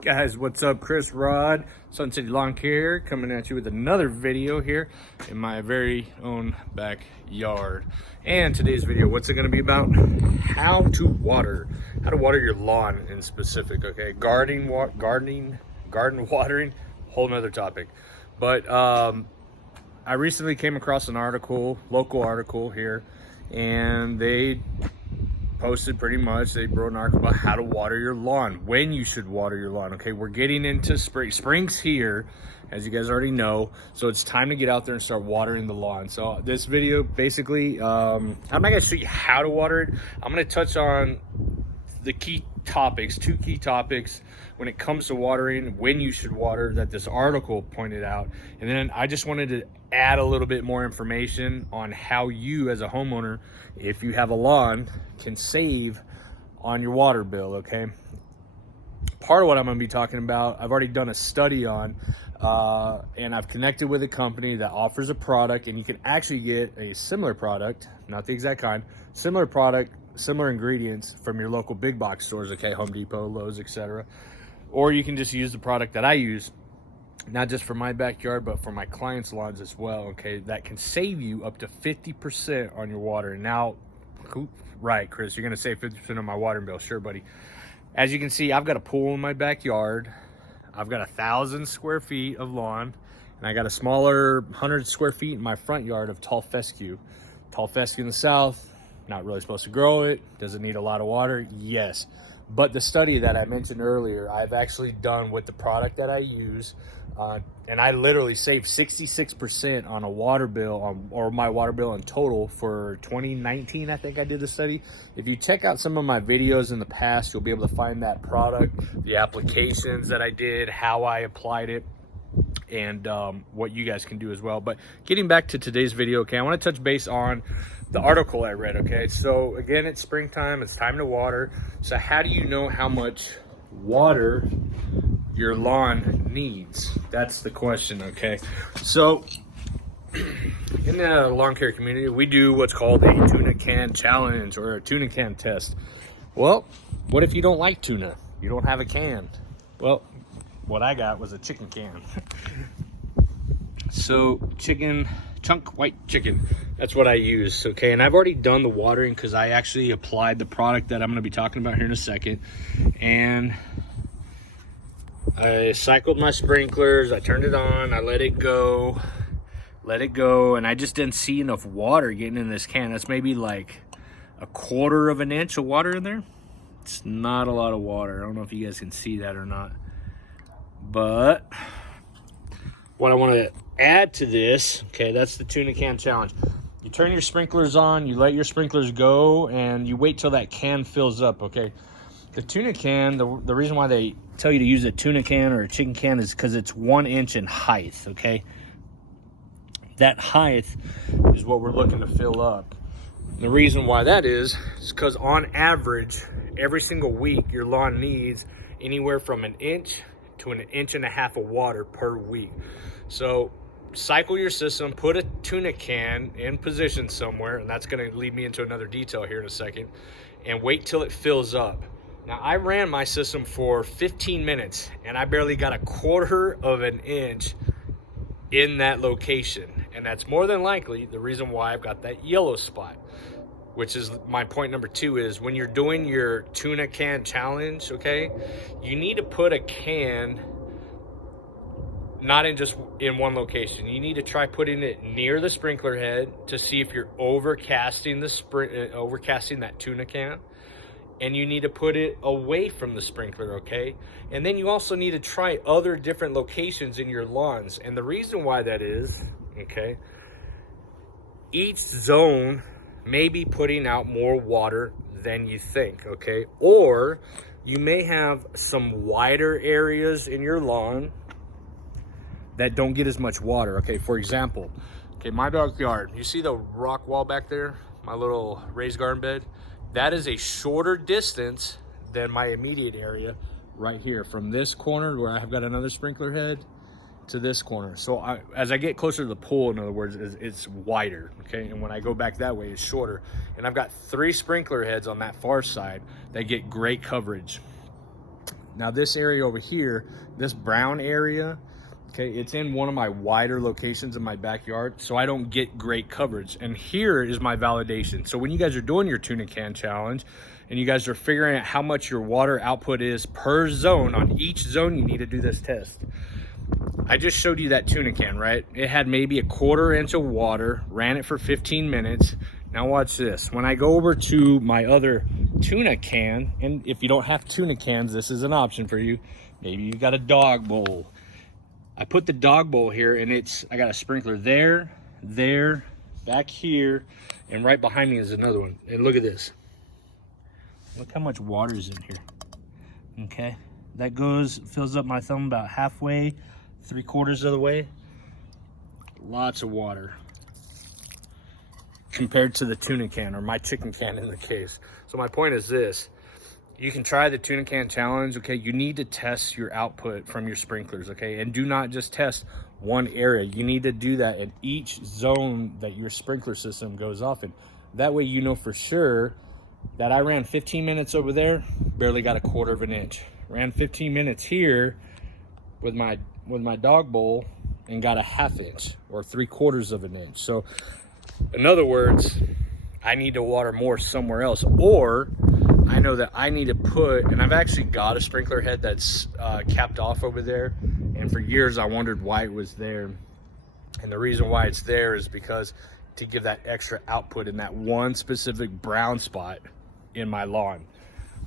Guys, what's up? Chris Rod, Sun City Lawn Care, coming at you with another video here in my very own backyard. And today's video, what's it going to be about? How to water your lawn in specific. Okay, garden watering, whole nother topic. But I recently came across an article, local article here, and they posted pretty much, they wrote an article about how to water your lawn, when you should water your lawn. Okay, we're getting into spring. Spring's here, as you guys already know, so it's time to get out there and start watering the lawn. So this video, basically, I'm not gonna show you how to water it. I'm gonna touch on the key topics, two key topics when it comes to watering, when you should water, that this article pointed out. And then I just wanted to add a little bit more information on how you as a homeowner, if you have a lawn, can save on your water bill. Okay, part of what I'm going to be talking about, I've already done a study on, and I've connected with a company that offers a product, and you can actually get a similar product, not the exact kind, similar product, similar ingredients from your local big box stores. Okay, Home Depot, Lowe's, etc. Or you can just use the product that I use, not just for my backyard, but for my clients' lawns as well. Okay, that can save you up to 50% on your water. Now, right, Chris, you're gonna save 50% on my water bill. Sure, buddy. As you can see, I've got a pool in my backyard. I've got 1,000 square feet of lawn, and I got a smaller 100 square feet in my front yard of tall fescue. Tall fescue in the south, not really supposed to grow it. Does it need a lot of water? Yes. But the study that I mentioned earlier, I've actually done with the product that I use, and I literally saved 66% on a water bill, or my water bill in total for 2019. I think I did the study. If you check out some of my videos in the past, you'll be able to find that product, the applications that I did, how I applied it, and what you guys can do as well. But getting back to today's video, okay, I want to touch base on the article I read. Okay, so again, it's springtime, it's time to water. So how do you know how much water your lawn needs? That's the question. Okay, so in the lawn care community, we do what's called a Tuna Can challenge, or a Tuna Can test. Well, what if you don't like tuna? You don't have a can? Well, what I got was a chicken can. So chunk white chicken, that's what I use. Okay, and I've already done the watering because I actually applied the product that I'm going to be talking about here in a second, and I cycled my sprinklers, I turned it on, I let it go, and I just didn't see enough water getting in this can. That's maybe like 1/4 of an inch of water in there. It's not a lot of water. I don't know if you guys can see that or not, but what I want to add to this, okay, that's the Tuna Can challenge. You turn your sprinklers on, you let your sprinklers go, and you wait till that can fills up. Okay, the Tuna Can, the reason why they tell you to use a tuna can or a chicken can is because it's 1 inch in height. Okay, that height is what we're looking to fill up. The reason why that is because on average, every single week, your lawn needs anywhere from 1 inch to 1.5 inches of water per week. So cycle your system, put a tuna can in position somewhere, and that's going to lead me into another detail here in a second, and wait till it fills up. Now, I ran my system for 15 minutes, and I barely got 1/4 of an inch in that location, and that's more than likely the reason why I've got that yellow spot, which is my point number 2, is when you're doing your Tuna Can challenge, okay, you need to put a can not in just in one location. You need to try putting it near the sprinkler head to see if you're overcasting that tuna can, and you need to put it away from the sprinkler. Okay, and then you also need to try other different locations in your lawns, and the reason why that is, okay, each zone may be putting out more water than you think. Okay, or you may have some wider areas in your lawn that don't get as much water. Okay, for example, okay, my backyard, you see the rock wall back there, my little raised garden bed? That is a shorter distance than my immediate area right here, from this corner where I have got another sprinkler head to this corner. So as I get closer to the pool, in other words, it's wider, okay? And when I go back that way, it's shorter. And I've got 3 sprinkler heads on that far side that get great coverage. Now this area over here, this brown area, okay, it's in one of my wider locations in my backyard, so I don't get great coverage. And here is my validation. So when you guys are doing your tuna can challenge and you guys are figuring out how much your water output is per zone, on each zone you need to do this test. I just showed you that tuna can, right? It had maybe a 1/4 inch of water, ran it for 15 minutes. Now watch this. When I go over to my other tuna can, and if you don't have tuna cans, this is an option for you. Maybe you got a dog bowl. I put the dog bowl here, and I got a sprinkler there, back here, and right behind me is another one. And look at this. Look how much water is in here. Okay, that fills up my thumb about halfway, 3/4 of the way. Lots of water compared to the tuna can, or my chicken can in the case. So my point is this: you can try the tuna can challenge. Okay, you need to test your output from your sprinklers, okay? And do not just test one area. You need to do that in each zone that your sprinkler system goes off in. That way you know for sure that I ran 15 minutes over there, barely got a 1/4 of an inch. Ran 15 minutes here with my dog bowl and got a 1/2 inch or 3/4 of an inch. So in other words, I need to water more somewhere else, or I know that I need to put, and I've actually got a sprinkler head that's capped off over there, and for years I wondered why it was there. And the reason why it's there is because to give that extra output in that one specific brown spot in my lawn.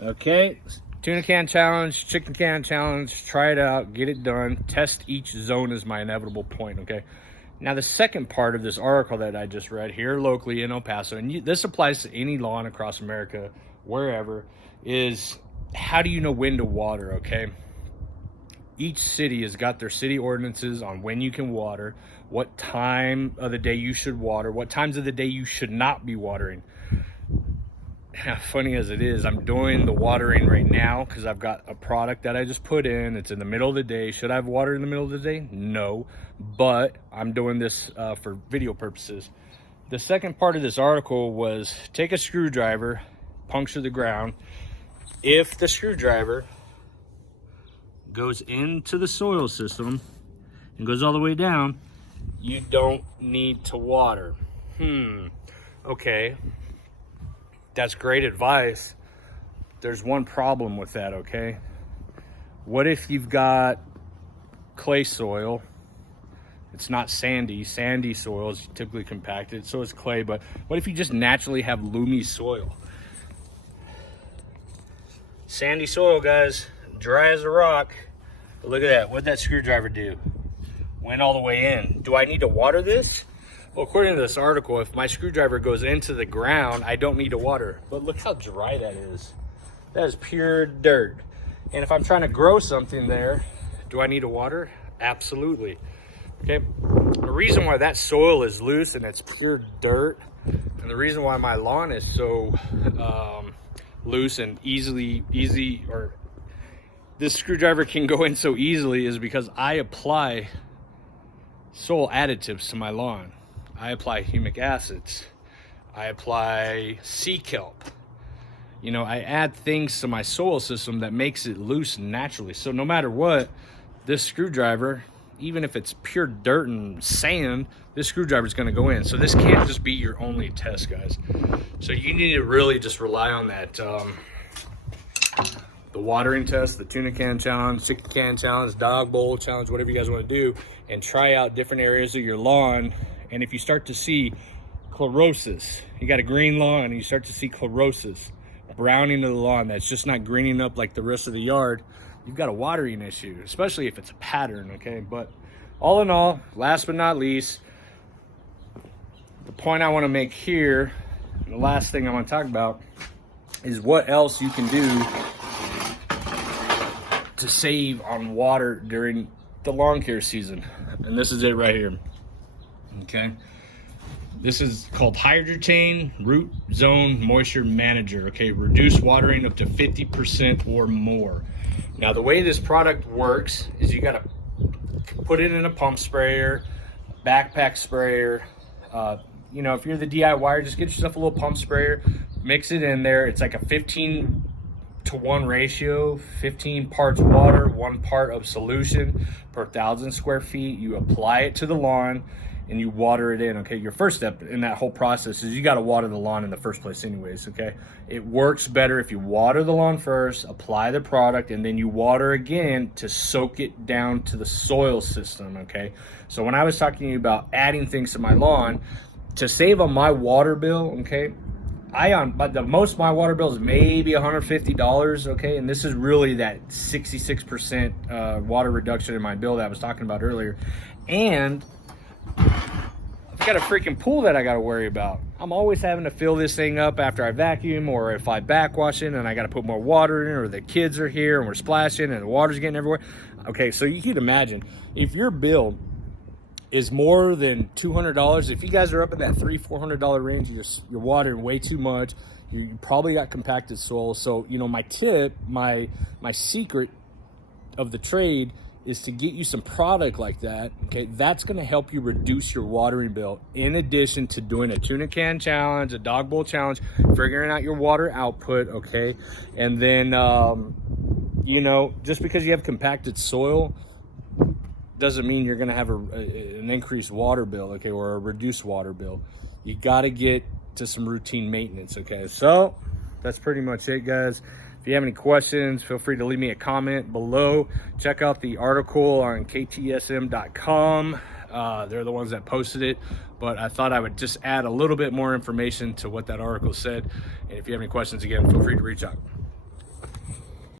Okay, tuna can challenge, chicken can challenge, try it out, get it done, test each zone is my inevitable point, okay? Now the second part of this article that I just read here locally in El Paso, and this applies to any lawn across America, wherever, is how do you know when to water, okay? Each city has got their city ordinances on when you can water, what time of the day you should water, what times of the day you should not be watering. Funny as it is, I'm doing the watering right now because I've got a product that I just put in. It's in the middle of the day. Should I have watered in the middle of the day? No, but I'm doing this for video purposes. The second part of this article was take a screwdriver, puncture the ground. If the screwdriver goes into the soil system and goes all the way down, you don't need to water. Okay. That's great advice. There's one problem with that, okay? What if you've got clay soil? It's not sandy. Sandy soil is typically compacted, so is clay, but what if you just naturally have loomy soil? Sandy soil, guys, dry as a rock. But look at that, what'd that screwdriver do? Went all the way in. Do I need to water this? Well, according to this article, if my screwdriver goes into the ground, I don't need to water. But look how dry that is. That is pure dirt. And if I'm trying to grow something there, do I need to water? Absolutely. Okay. The reason why that soil is loose and it's pure dirt, and the reason why my lawn is so loose and this screwdriver can go in so easily is because I apply soil additives to my lawn. I apply humic acids. I apply sea kelp. You know, I add things to my soil system that makes it loose naturally. So no matter what, this screwdriver, even if it's pure dirt and sand, this screwdriver is going to go in. So this can't just be your only test, guys. So you need to really just rely on that, the watering test, the tuna can challenge, chicken can challenge, dog bowl challenge, whatever you guys want to do, and try out different areas of your lawn. And if you start to see chlorosis, you got a green lawn and you start to see chlorosis, browning of the lawn that's just not greening up like the rest of the yard, you've got a watering issue, especially if it's a pattern, okay? But all in all, last but not least, the point I want to make here, the last thing I want to talk about, is what else you can do to save on water during the lawn care season. And this is it right here. Okay, this is called Hydrotain Root Zone Moisture Manager. Okay, reduce watering up to 50% or more. Now the way this product works is you got to put it in a pump sprayer, backpack sprayer. You know, if you're the DIYer, just get yourself a little pump sprayer, mix it in there. It's like a 15 to 1 ratio, 15 parts water, 1 part of solution per 1,000 square feet. You apply it to the lawn and you water it in, okay? Your first step in that whole process is you gotta water the lawn in the first place anyways, okay? It works better if you water the lawn first, apply the product, and then you water again to soak it down to the soil system, okay? So when I was talking to you about adding things to my lawn, to save on my water bill, okay, but the most my water bill is maybe $150, okay? And this is really that 66% water reduction in my bill that I was talking about earlier. And I've got a freaking pool that I got to worry about. I'm always having to fill this thing up after I vacuum, or if I backwash it and I got to put more water in, or the kids are here and we're splashing and the water's getting everywhere. Okay, so you can imagine if your bill is more than $200, if you guys are up in that $300-400 range, you're watering way too much. You probably got compacted soil. So, you know, my tip, my secret of the trade is to get you some product like that, okay? That's gonna help you reduce your watering bill, in addition to doing a tuna can challenge, a dog bowl challenge, figuring out your water output, okay? And then, you know, just because you have compacted soil doesn't mean you're gonna have an increased water bill, okay, or a reduced water bill. You gotta get to some routine maintenance, okay? So that's pretty much it, guys. If you have any questions, feel free to leave me a comment below. Check out the article on ktsm.com. They're the ones that posted it, but I thought I would just add a little bit more information to what that article said. And if you have any questions, again, feel free to reach out.